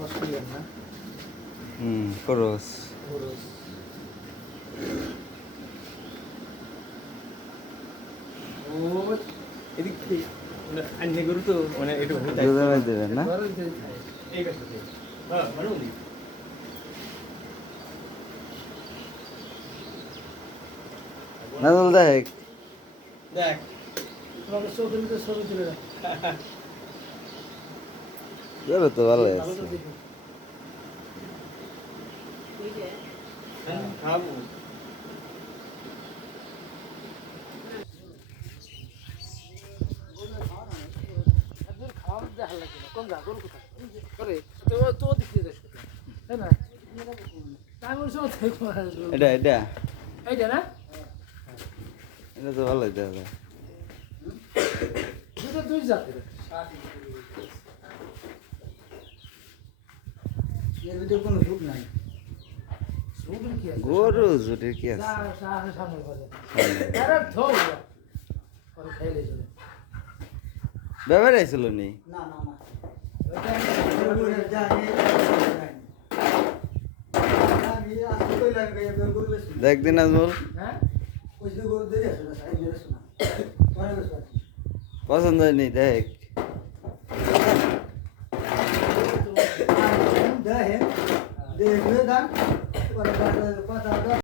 Australian না হুম খরচ খরচ ও এদিক থেকে আন্নে গরু তো মানে একটু হয়ে দুধে দেবেন না হ্যাঁ মানে নাজল দেখ তোমাকে যাবে তো ভালো আছে এটা এটা এইটা না এটা তো ভালো দুটো দুই জাতের এর ভিতরে কোনো নাই। গরু জুটির কি আছে? ব্যাপার আইছিল নি? দেখ দিন আজমল। হ্যাঁ? পছন্দ হয়নি দেখ। দেখে দেখে দান